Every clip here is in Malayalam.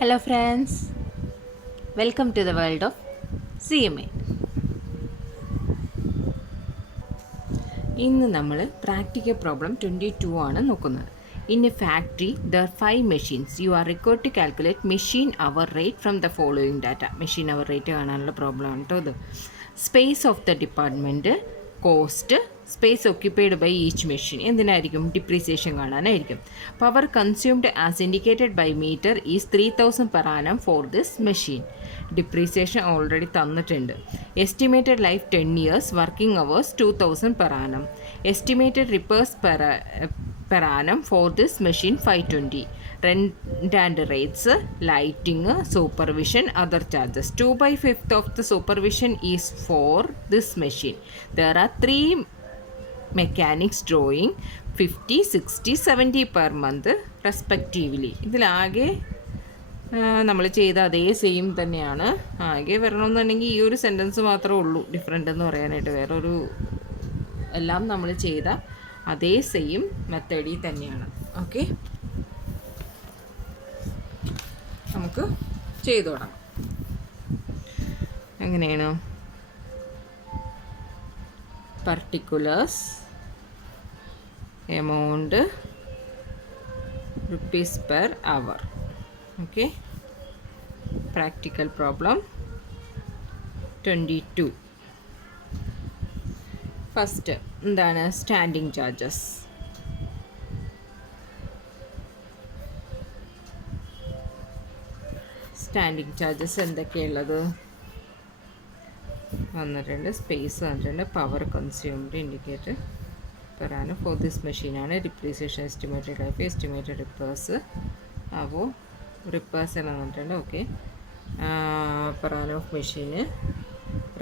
Hello friends, welcome to the world of CMA. ഇന്ന് നമ്മൾ പ്രാക്ടിക്കൽ പ്രോബ്ലം 22 ആണ് നോക്കുന്നത്. In a factory, there are 5 machines. You are required to calculate machine hour rate from the following data. Machine hour rate കാണാനുള്ള പ്രോബ്ലം ആണ് കേട്ടോ ഇത്. Space of the department, cost, space occupied by each machine എന്തിനായിരിക്കും? ഡിപ്രീസിയേഷൻ കാണാനായിരിക്കും. Power consumed as indicated by meter is 3000 per annum for this machine. Depreciation already തന്നിട്ടുണ്ട്. Estimated life 10 years, working hours 2000 per annum. Estimated repairs per annum for this machine 520. Rent and rates, lighting, supervision, other charges. 2/5 of the supervision is for this machine. There are 3 mechanics drawing 50, 60, 70 per month respectively. ഇതിലാകെ നമ്മൾ ചെയ്ത അതേ സെയിം തന്നെയാണ്. ആകെ വരണമെന്നുണ്ടെങ്കിൽ ഈ ഒരു സെൻറ്റൻസ് മാത്രമേ ഉള്ളൂ ഡിഫറെൻ്റ് എന്ന് പറയാനായിട്ട്. വേറൊരു എല്ലാം നമ്മൾ ചെയ്ത അതേ സെയിം മെത്തേഡിൽ തന്നെയാണ്. ഓക്കെ, നമുക്ക് ചെയ്തു തുടങ്ങാം. എങ്ങനെയാണ്? Particulars, amount, rupees per hour. Okay, practical problem 22. First എന്താണ്? Standing charges. സ്റ്റാൻഡിങ് ചാർജസ് എന്തൊക്കെയുള്ളത് വന്നിട്ടുണ്ട്? സ്പേസ് വന്നിട്ടുണ്ട്, power consumed indicator per annum for this മെഷീനാണ്. Depreciation, estimated life, estimated repairs. അപ്പോൾ റിപ്പേഴ്സ് എല്ലാം വന്നിട്ടുണ്ട്. ഓക്കെ, പെർ ആനം ഓഫ് മെഷീന്.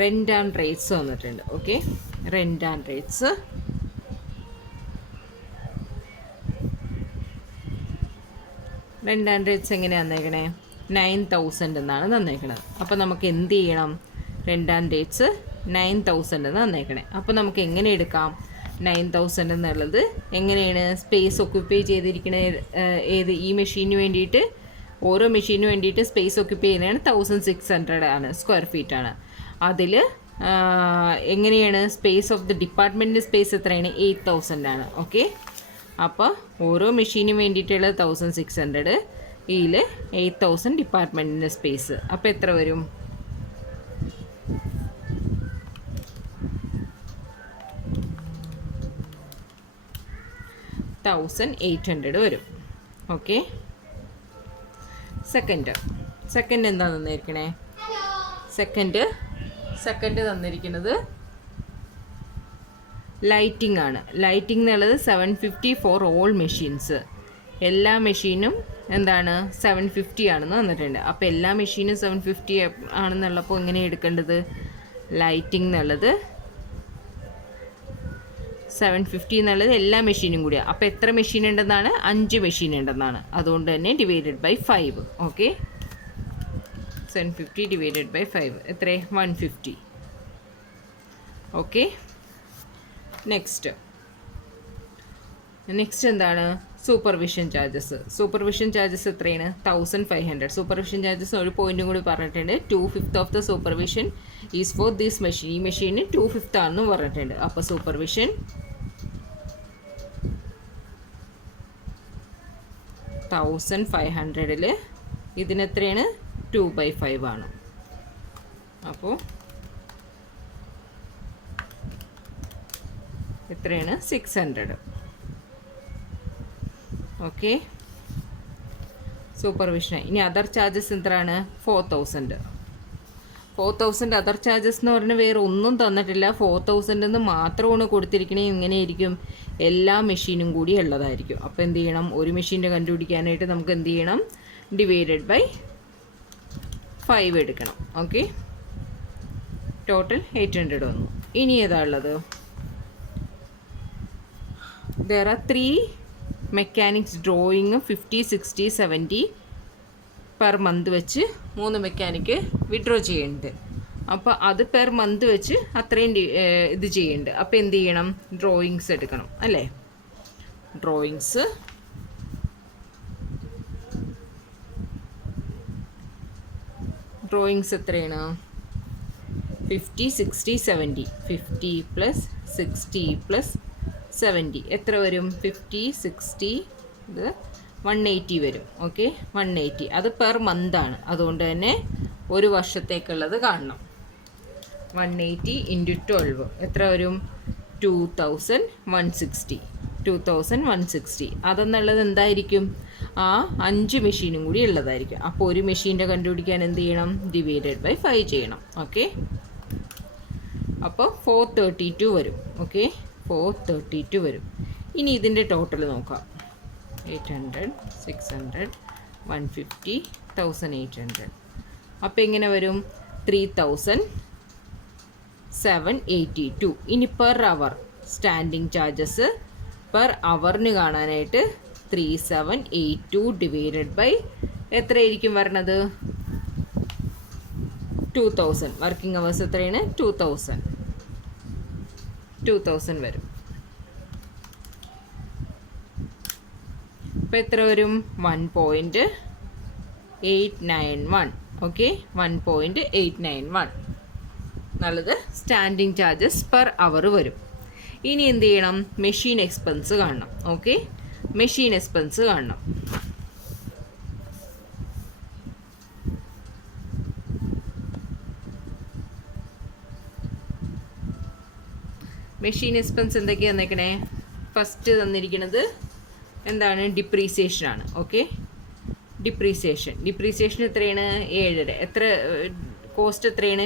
റെൻ്റ് ആൻഡ് റേറ്റ്സ് വന്നിട്ടുണ്ട്. Okay, rent and rates. Rent and rates എങ്ങനെയാണ് തന്നേക്കണേ? 9000 എന്നാണ് തന്നേക്കണത്. അപ്പോൾ നമുക്ക് എന്ത് ചെയ്യണം? റെൻ്റ് ആൻഡ് റേറ്റ്സ് 9000 എന്ന് തന്നേക്കണേ. അപ്പോൾ നമുക്ക് എങ്ങനെ എടുക്കാം? 9000 എന്നുള്ളത് എങ്ങനെയാണ് സ്പേസ് ഒക്യുപ്പൈ ചെയ്തിരിക്കണേ? ഏത് ഈ മെഷീന് വേണ്ടിയിട്ട്, ഓരോ മെഷീന് വേണ്ടിയിട്ട് സ്പേസ് ഒക്യുപ്പൈ ചെയ്യുന്നതാണ് 1600 ആണ്, സ്ക്വയർ ഫീറ്റ് ആണ്. അതിൽ എങ്ങനെയാണ് space of the department space എത്രയാണ്? 8000 ആണ്. ഓക്കെ, അപ്പോൾ ഓരോ മെഷീനും വേണ്ടിയിട്ടുള്ള 1600, ഇതിൽ 8000 ഡിപ്പാർട്ട്മെൻറ്റിൻ്റെ സ്പേസ്. അപ്പോൾ എത്ര വരും? 1800 വരും. ഓക്കെ, സെക്കൻഡ് എന്താ തന്നിരിക്കണേ? സെക്കൻഡ് തന്നിരിക്കുന്നത് ലൈറ്റിംഗ് ആണ്. ലൈറ്റിംഗ് എന്നുള്ളത് 750 ഫോർ ഓൾ മെഷീൻസ്. എല്ലാ മെഷീനും എന്താണ്? 750 ആണെന്ന് തന്നിട്ടുണ്ട്. അപ്പോൾ എല്ലാ മെഷീനും 750 ആണെന്നുള്ളപ്പോൾ എങ്ങനെ എടുക്കേണ്ടത്? ലൈറ്റിംഗ് എന്നുള്ളത് 750 എന്നുള്ളത് എല്ലാ മെഷീനും കൂടിയാണ്. അപ്പോൾ എത്ര മെഷീൻ ഉണ്ടെന്നാണ്? 5 മെഷീൻ ഉണ്ടെന്നാണ്. അതുകൊണ്ട് തന്നെ divided by 5. Okay, 750 divided by 5 എത്ര? 150. ഓക്കെ, നെക്സ്റ്റ് എന്താണ്? സൂപ്പർവിഷൻ ചാർജസ് എത്രയാണ്? 1500. സൂപ്പർവിഷൻ ചാർജസ് ഒരു പോയിന്റും കൂടി പറഞ്ഞിട്ടുണ്ട്. 2/5 of the supervision is for this machine. ഈ മെഷീന് 2/5 ആണെന്ന് പറഞ്ഞിട്ടുണ്ട്. അപ്പോൾ സൂപ്പർവിഷൻ 1500-ൽ ഇതിനെത്രയാണ്? 2/5 ആണ്. അപ്പോൾ എത്രയാണ്? 600. Okay, supervision. ഇനി അതർ ചാർജസ് എത്രയാണ്? 4000 അതർ ചാർജസ് എന്ന് പറഞ്ഞാൽ വേറെ ഒന്നും തന്നിട്ടില്ല. 4000 എന്ന് മാത്രമാണ് കൊടുത്തിരിക്കണേ. ഇങ്ങനെയായിരിക്കും എല്ലാ മെഷീനും കൂടി ഉള്ളതായിരിക്കും. അപ്പോൾ എന്ത് ചെയ്യണം? ഒരു മെഷീൻ്റെ കണ്ടുപിടിക്കാനായിട്ട് നമുക്ക് എന്ത് ചെയ്യണം? ഡിവൈഡഡ് ബൈ 5 എടുക്കണം. ഓക്കെ, ടോട്ടൽ 800 വന്നു. ഇനി ഏതാ ഉള്ളത്? there are 3 mechanics drawing 50, 60, 70 per month വെച്ച് 3 മെക്കാനിക്ക് വിഡ്രോ ചെയ്യുന്നുണ്ട്. അപ്പോൾ അത് പെർ മന്ത് വെച്ച് അത്രയും ഇത് ചെയ്യുന്നുണ്ട്. അപ്പോൾ എന്ത് ചെയ്യണം? ഡ്രോയിങ്സ് എടുക്കണം അല്ലേ? ഡ്രോയിങ്സ് ഡ്രോയിങ്സ് എത്രയാണ്? 50, 60, 70. 50 പ്ലസ് 60 പ്ലസ് 70 എത്ര വരും? 50, 60 ഇത് 180 വരും. ഓക്കെ, 180 അത് പെർ മന്താണ്. അതുകൊണ്ട് തന്നെ ഒരു വർഷത്തേക്കുള്ളത് കാണണം. 180 ഇൻറ്റു 12 എത്ര വരും? 2160. 2160 അതെന്നുള്ളത് എന്തായിരിക്കും? ആ 5 മെഷീനും കൂടി ഉള്ളതായിരിക്കും. അപ്പോൾ ഒരു മെഷീൻ്റെ കണ്ടുപിടിക്കാൻ എന്ത് ചെയ്യണം? ഡിവൈഡഡ് ബൈ 5 ചെയ്യണം. ഓക്കെ, അപ്പോൾ 432 വരും. ഓക്കെ, 432 വരും. ഇനി ഇതിൻ്റെ ടോട്ടൽ നോക്കാം. 800, 600, 150, 1800. അപ്പോൾ എങ്ങനെ വരും? 3782. ഇനി per hour standing charges per അവറിന് കാണാനായിട്ട് 3782 ഡിവൈഡഡ് ബൈ എത്രയായിരിക്കും വരണത്? 2000. വർക്കിംഗ് അവേഴ്സ് എത്രയാണ്? 2000 വരും. അപ്പോൾ എത്ര വരും? 1.891. ഓക്കെ, 1.891 എന്നുള്ളത് സ്റ്റാൻഡിങ് ചാർജസ് പെർ അവർ വരും. ഇനി എന്ത് ചെയ്യണം? മെഷീൻ എക്സ്പെൻസ് കാണണം. ഓക്കെ, മെഷീൻ എക്സ്പെൻസ് കാണണം. മെഷീൻ എക്സ്പെൻസ് എന്തൊക്കെയാണ് തന്നേക്കണേ? ഫസ്റ്റ് തന്നിരിക്കുന്നത് എന്താണ്? ഡിപ്രീസിയേഷനാണ്. ഓക്കെ, ഡിപ്രീസിയേഷൻ എത്രയാണ്? 7. എത്ര കോസ്റ്റ് എത്രയാണ്?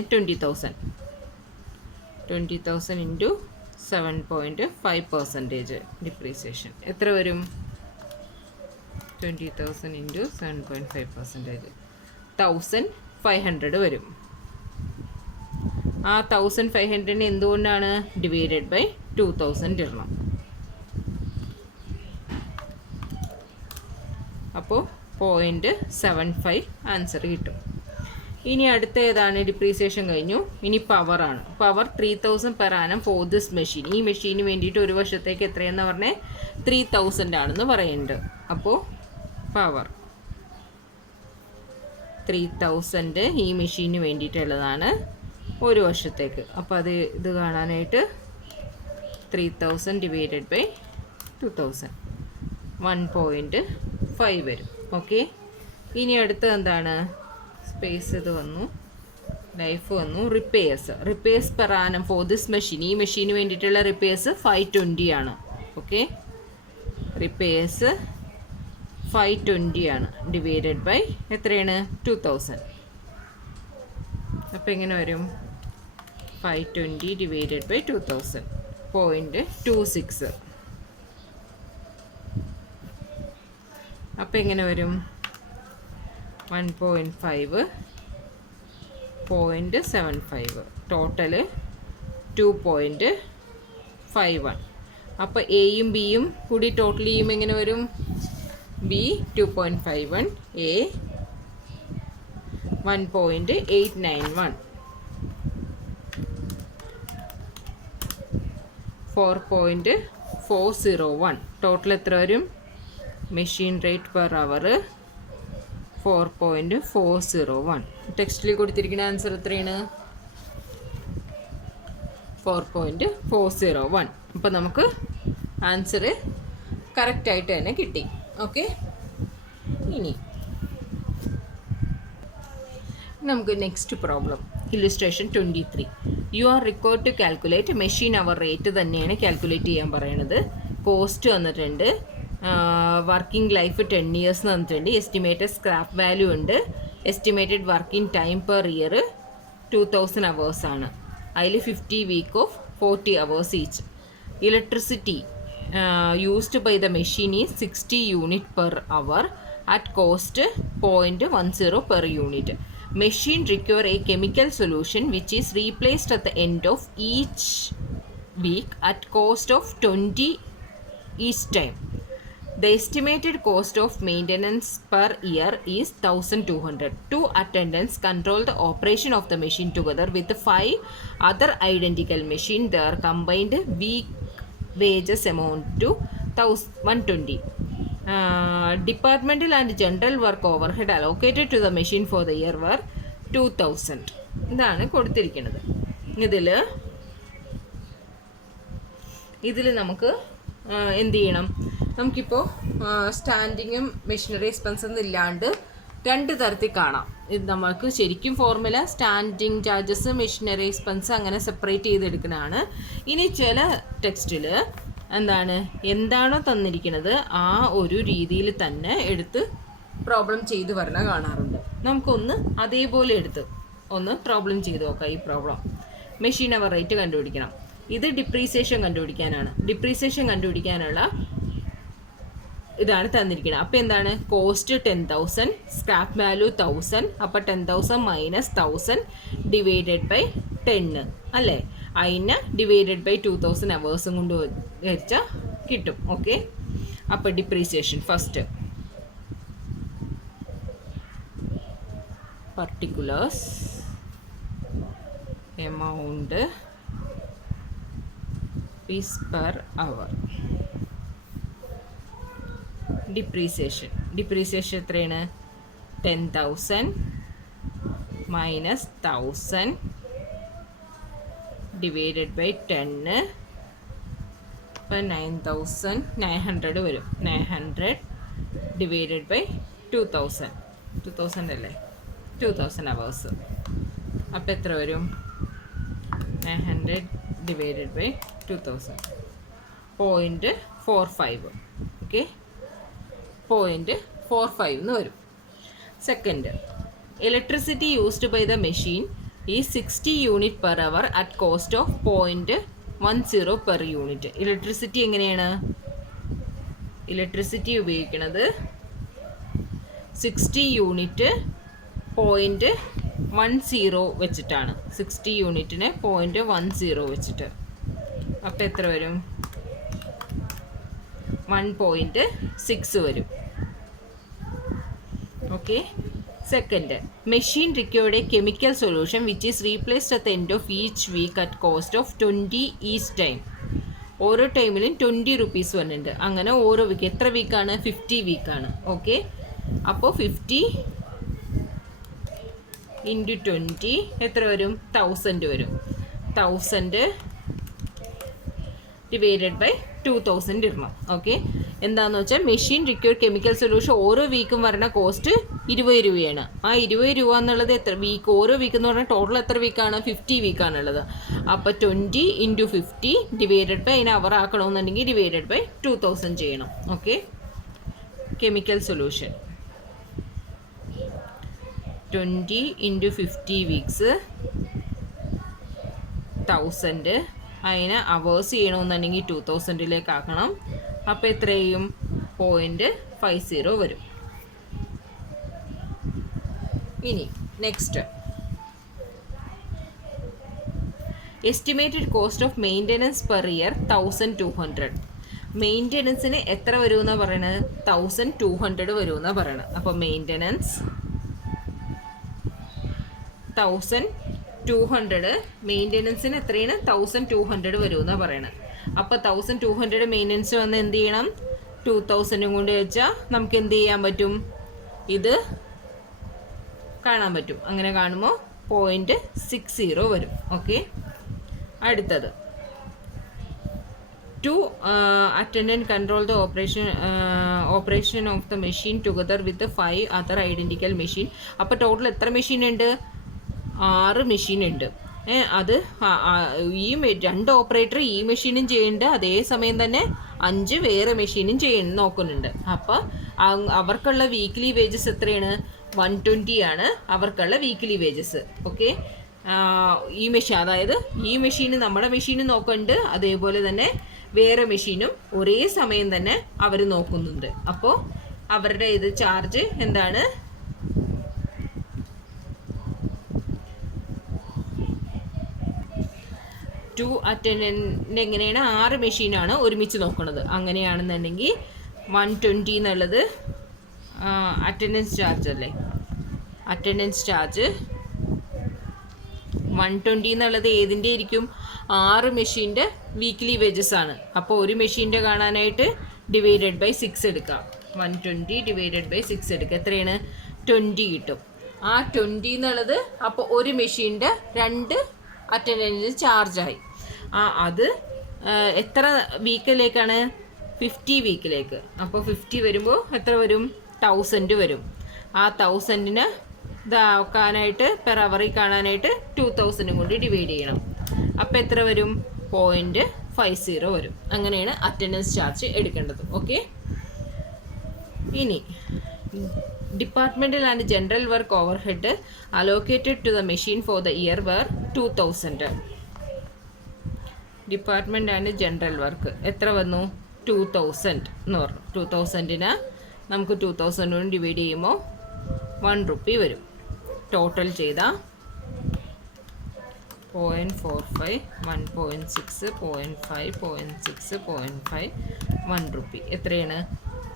20,000 ഇൻറ്റു 7.5% ഡിപ്രീസിയേഷൻ എത്ര വരും? 20,000 ഇൻറ്റു 7.5% 1500 വരും. ആ 1500 എന്തുകൊണ്ടാണ്? ഡിവൈഡഡ് ബൈ 2000 ഇടണം. അപ്പോൾ 0.75 ആൻസർ കിട്ടും. ഇനി അടുത്ത ഏതാണ്? ഡിപ്രീസിയേഷൻ കഴിഞ്ഞു. ഇനി പവറാണ്. Power 3000 per annum for this machine. ഈ മെഷീന് വേണ്ടിയിട്ട് ഒരു വർഷത്തേക്ക് എത്രയെന്ന് പറഞ്ഞാൽ 3000 ആണെന്ന് പറയുന്നുണ്ട്. അപ്പോൾ പവർ 3000 ഈ മെഷീന് വേണ്ടിയിട്ടുള്ളതാണ് ഒരു വർഷത്തേക്ക്. അപ്പോൾ ഇത് കാണാനായിട്ട് 3000 ഡിവൈഡഡ് ബൈ 2000 1.5 വരും. ഓക്കെ, ഇനി അടുത്തത് എന്താണ്? സ്പേസ് ഇത് വന്നു, ലൈഫ് വന്നു. Repairs per annum for this machine. ഈ മെഷീന് വേണ്ടിയിട്ടുള്ള റിപ്പയേഴ്സ് 520 ആണ്. ഓക്കെ, റിപ്പയേഴ്സ് 520 ആണ് ഡിവൈഡഡ് ബൈ എത്രയാണ്? 2000. അപ്പോൾ എങ്ങനെ വരും? 520 ഡിവൈഡഡ് ബൈ 2000 0.26. അപ്പോൾ എങ്ങനെ വരും? 1.5 0.75 ടോട്ടല് 2.51. അപ്പോൾ എയും ബിയും കൂടി ടോട്ടൽ ചെയ്യുമ്പോൾ എങ്ങനെ വരും? B 2.51, A 1.891, 4.401. ടോട്ടൽ എത്ര വരും? Machine rate per hour 4.401. ടെക്സ്റ്റിൽ കൊടുത്തിരിക്കുന്ന ആൻസർ എത്രയാണ്? 4.401. അപ്പോൾ നമുക്ക് ആൻസർ കറക്റ്റായിട്ട് തന്നെ കിട്ടി. ഓക്കെ, ഇനി നമുക്ക് next problem illustration 23. You are required to calculate machine hour rate തന്നെയാണ് കാൽക്കുലേറ്റ് ചെയ്യാൻ പറയണത്. കോസ്റ്റ് വന്നിട്ടുണ്ട്, വർക്കിംഗ് ലൈഫ് 10 years തന്നിട്ടുണ്ട്, എസ്റ്റിമേറ്റഡ് സ്ക്രാപ്പ് വാല്യൂ ഉണ്ട്, estimated working time per year 2000 hours ആണ്. അതിൽ 50 week of 40 hours each. Electricity used by the machine is 60 unit per hour at cost 0.10 per unit. Machine require a chemical solution which is replaced at the end of each week at cost of 20 each time. The estimated cost of maintenance per year is 1200. 2 attendants control the operation of the machine together with 5 other identical machines. Their combined week wages amount to 120. Departmental and general work overhead allocated to the machine for the year were 2000 ഇതാണ് കൊടുത്തിരിക്കുന്നത്. ഇതിൽ നമുക്ക് എന്ത് ചെയ്യണം? നമുക്കിപ്പോൾ സ്റ്റാൻഡിങ്ങും മെഷീനറി എക്സ്പെൻസൊന്നും ഇല്ലാണ്ട് രണ്ട് തരത്തിൽ കാണാം. ഇത് നമുക്ക് ശരിക്കും formula standing charges, machinery expense അങ്ങനെ സെപ്പറേറ്റ് ചെയ്തെടുക്കുന്നതാണ്. ഇനി ചില ടെക്സ്റ്റിൽ എന്താണോ തന്നിരിക്കുന്നത് ആ ഒരു രീതിയിൽ തന്നെ എടുത്ത് പ്രോബ്ലം ചെയ്ത് വരണ കാണാറുണ്ട്. നമുക്കൊന്ന് അതേപോലെ എടുത്ത് ഒന്ന് പ്രോബ്ലം ചെയ്ത് നോക്കാം. ഈ പ്രോബ്ലം മെഷീൻ അവർ റേറ്റ് കണ്ടുപിടിക്കണം. ഇത് ഡിപ്രീസിയേഷൻ കണ്ടുപിടിക്കാനാണ്. ഡിപ്രീസിയേഷൻ കണ്ടുപിടിക്കാനുള്ള ഇതാണ് തന്നിരിക്കുന്നത്. അപ്പോൾ എന്താണ്? Cost 10,000, scrap value 1000. അപ്പോൾ 10,000 മൈനസ് 1000 ഡിവൈഡഡ് ബൈ 10 അല്ലേ? അതിനെ ഡിവൈഡഡ് ബൈ 2000 അവേഴ്സും കൊണ്ട് വെച്ചാൽ കിട്ടും. ഓക്കെ, അപ്പോൾ depreciation first particulars amount paise per hour. Depreciation എത്രയാണ്? 10,000 മൈനസ് 1000 ഡിവൈഡഡ് ബൈ 10. ഇപ്പം 9,900 വരും. 900 ഡിവൈഡഡ് ബൈ 2000 അല്ലേ? 2000 അവേഴ്സ്. അപ്പോൾ എത്ര വരും? 900 ഡിവൈഡഡ് ബൈ 2000 0.45. ഓക്കെ, 0.45 എന്ന് വരും. Second, electricity used by the machine ഈ 60 unit per hour at cost of 0.10 per unit. Electricity എങ്ങനെയാണ്? ഇലക്ട്രിസിറ്റി ഉപയോഗിക്കുന്നത് 60 യൂണിറ്റ് 0.10 വെച്ചിട്ടാണ്. 60 യൂണിറ്റിനെ 0.10 വെച്ചിട്ട്. അപ്പോൾ എത്ര വരും? 1.6 വരും. Okay. Second, machine required a chemical solution which is replaced at the end of each week at cost of 20 each time. ഓരോ ടൈമിലും 20 റുപ്പീസ് വരുന്നുണ്ട്. അങ്ങനെ ഓരോ വീക്ക് എത്ര വീക്കാണ്? 50 വീക്കാണ്. ഓക്കെ, അപ്പോൾ 50 ഇൻറ്റു 20 എത്ര വരും? 1000 വരും. 1000 ഡിവൈഡഡ് ബൈ 2000 ഇടണം. ഓക്കെ, എന്താണെന്ന് വെച്ചാൽ മെഷീൻ റിക്വയർഡ് കെമിക്കൽ സൊല്യൂഷൻ ഓരോ വീക്കും വരുന്ന കോസ്റ്റ് 20 രൂപയാണ്. ആ 20 രൂപ എന്നുള്ളത് എത്ര വീക്ക്? ഓരോ വീക്ക് എന്ന് പറഞ്ഞാൽ ടോട്ടൽ എത്ര വീക്കാണ്? 50 വീക്കാണുള്ളത്. അപ്പോൾ 20 ഇൻറ്റു 50 ഡിവൈഡഡ് ബൈ അതിനെ അവർ ആക്കണമെന്നുണ്ടെങ്കിൽ ഡിവൈഡഡ് ബൈ 2000 ചെയ്യണം. Okay, chemical solution 20 into 50 weeks 1000. അതിനെ അവേഴ്സ് ചെയ്യണമെന്നുണ്ടെങ്കിൽ 2000 ആക്കണം. അപ്പോൾ എത്രയും 0.50 വരും. ഇനി next, estimated cost of maintenance per year 1200. മെയിൻ്റെനൻസിന് എത്ര വരുമെന്നാണ് പറയണത്? 1200 വരുമെന്നാണ് പറയണത്. അപ്പോൾ മെയിൻ്റെനൻസ് 1200. മെയിൻ്റെനൻസിന് എത്രയാണ്? 1200 വരുമെന്നാണ് പറയണത്. അപ്പോൾ 1200 മെയിൻ്റെനൻസ് വന്ന് എന്ത് ചെയ്യണം? 2000 കൊണ്ട് വെച്ചാൽ നമുക്ക് എന്ത് ചെയ്യാൻ പറ്റും? ഇത് കാണാൻ പറ്റും. അങ്ങനെ കാണുമ്പോൾ 0.60 വരും. ഓക്കെ, അടുത്തത് to attend and control the operation of the machine together with the 5 other identical machine. അപ്പോൾ ടോട്ടൽ എത്ര മെഷീൻ ഉണ്ട്? 6 മെഷീൻ ഉണ്ട്. അത് ഈ 2 ഓപ്പറേറ്റർ ഈ മെഷീനും ചെയ്യുന്നുണ്ട്, അതേസമയം തന്നെ 5 വേറെ മെഷീനും നോക്കുന്നുണ്ട്. അപ്പോൾ അവർക്കുള്ള വീക്ക്ലി വേജസ് എത്രയാണ്? 120 ആണ് അവർക്കുള്ള വീക്ക്ലി വേജസ്. ഓക്കെ, ഈ മെഷീൻ, അതായത് ഈ മെഷീന് നമ്മുടെ മെഷീനും നോക്കുന്നുണ്ട്, അതേപോലെ തന്നെ വേറെ മെഷീനും ഒരേ സമയം തന്നെ അവർ നോക്കുന്നുണ്ട്. അപ്പോൾ അവരുടെ ഇത് ചാർജ് എന്താണ്? ടു അറ്റൻഡൻ്റ് എങ്ങനെയാണ്? 6 മെഷീനാണ് ഒരുമിച്ച് നോക്കുന്നത്. അങ്ങനെയാണെന്നുണ്ടെങ്കിൽ 120 എന്നുള്ളത് അറ്റൻഡൻസ് ചാർജ് അല്ലേ? അറ്റൻഡൻസ് ചാർജ് 120 എന്നുള്ളത് ഏതിൻ്റെ ആയിരിക്കും? 6 മെഷീൻ്റെ വീക്ക്ലി വേജസ് ആണ്. അപ്പോൾ ഒരു മെഷീൻ്റെ കാണാനായിട്ട് ഡിവൈഡഡ് ബൈ 6 എടുക്കാം. 120 ഡിവൈഡഡ് ബൈ 6 എടുക്കുക. എത്രയാണ്? 20 കിട്ടും. ആ 20 എന്നുള്ളത് അപ്പോൾ ഒരു മെഷീൻ്റെ 2 അറ്റൻഡൻസ് ചാർജായി. അത് എത്ര വീക്കിലേക്കാണ്? 50 വീക്കിലേക്ക്. അപ്പോൾ 50 വരുമ്പോൾ എത്ര വരും? 1000 വരും. ആ 1000ന് ഇതാക്കാനായിട്ട് പെർ അവറിൽ കാണാനായിട്ട് 2000 കൊണ്ട് ഡിവൈഡ് ചെയ്യണം. അപ്പോൾ എത്ര വരും? 0.50 വരും. അങ്ങനെയാണ് അറ്റൻഡൻസ് ചാർജ് എടുക്കേണ്ടത്. ഓക്കെ. ഇനി departmental and general work overhead allocated to the machine for the year where 2000. Department and general work എത്ര വന്നു? 2000 എന്ന് പറഞ്ഞു. 2000ന് നമുക്ക് 2000 കൊണ്ട് ഡിവൈഡ് ചെയ്യുമ്പോൾ 1 റുപ്പി വരും. ടോട്ടൽ ചെയ്താൽ 0.45, 1.6, 0.5, 0.6, 0.5, 1 റുപ്പി. എത്രയാണ്?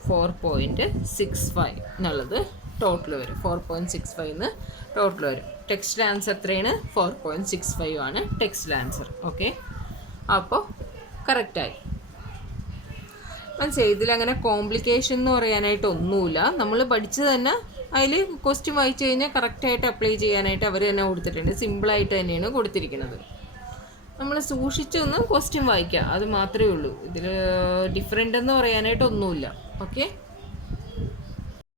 4.65 എന്നുള്ളത് ടോട്ടൽ വരും. 4.65 ടോട്ടൽ വരും. ടെക്സ്റ്റ് ആൻസർ എത്രയാണ്? 4.65 ആണ് ടെക്സ്റ്റ് ആൻസർ. ഓക്കെ. അപ്പോൾ കറക്റ്റായി മനസ്സിലായി. ഇതിലങ്ങനെ കോംപ്ലിക്കേഷൻ എന്ന് പറയാനായിട്ട് ഒന്നുമില്ല. നമ്മൾ പഠിച്ചത് തന്നെ അതിൽ ക്വസ്റ്റ്യൻ വായിച്ചു കഴിഞ്ഞാൽ കറക്റ്റായിട്ട് അപ്ലൈ ചെയ്യാനായിട്ട് അവർ തന്നെ കൊടുത്തിട്ടുണ്ട്. സിമ്പിളായിട്ട് തന്നെയാണ് കൊടുത്തിരിക്കുന്നത്. നമ്മൾ സൂക്ഷിച്ചൊന്ന് ക്വസ്റ്റ്യൻ വായിക്കുക, അത് മാത്രമേ ഉള്ളൂ. ഇതിൽ ഡിഫറെൻ്റ് എന്ന് പറയാനായിട്ട് ഒന്നുമില്ല. ഓക്കെ.